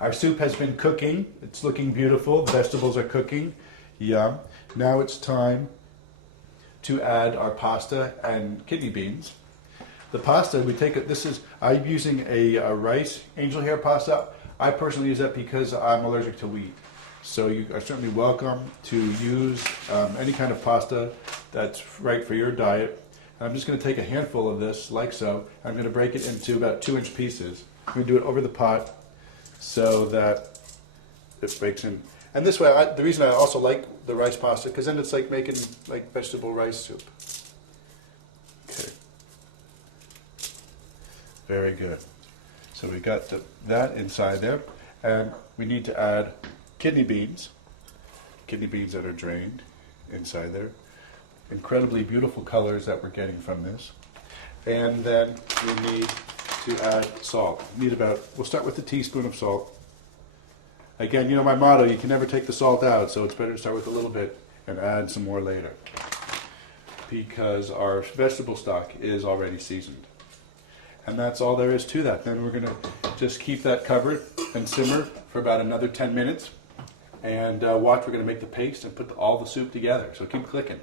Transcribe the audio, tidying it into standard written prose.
Our soup has been cooking. It's looking beautiful. The vegetables are cooking. Yum. Now it's time to add our pasta and kidney beans. The pasta, we take it, I'm using a rice angel hair pasta. I personally use that because I'm allergic to wheat. So you are certainly welcome to use any kind of pasta that's right for your diet. I'm just going to take a handful of this, like so. I'm going to break it into about 2-inch pieces. I'm going to do it over the pot so that it breaks in. And this way, the reason I also like the rice pasta, because then it's like making like vegetable rice soup. Okay. Very good. So we got that inside there. And we need to add kidney beans that are drained inside there. Incredibly beautiful colors that we're getting from this. And then we need to add salt. We'll start with a teaspoon of salt. Again, you know my motto, you can never take the salt out, so it's better to start with a little bit and add some more later, because our vegetable stock is already seasoned. And that's all there is to that. Then we're going to just keep that covered and simmer for about another 10 minutes. And watch, we're going to make the paste and put all the soup together. So keep clicking.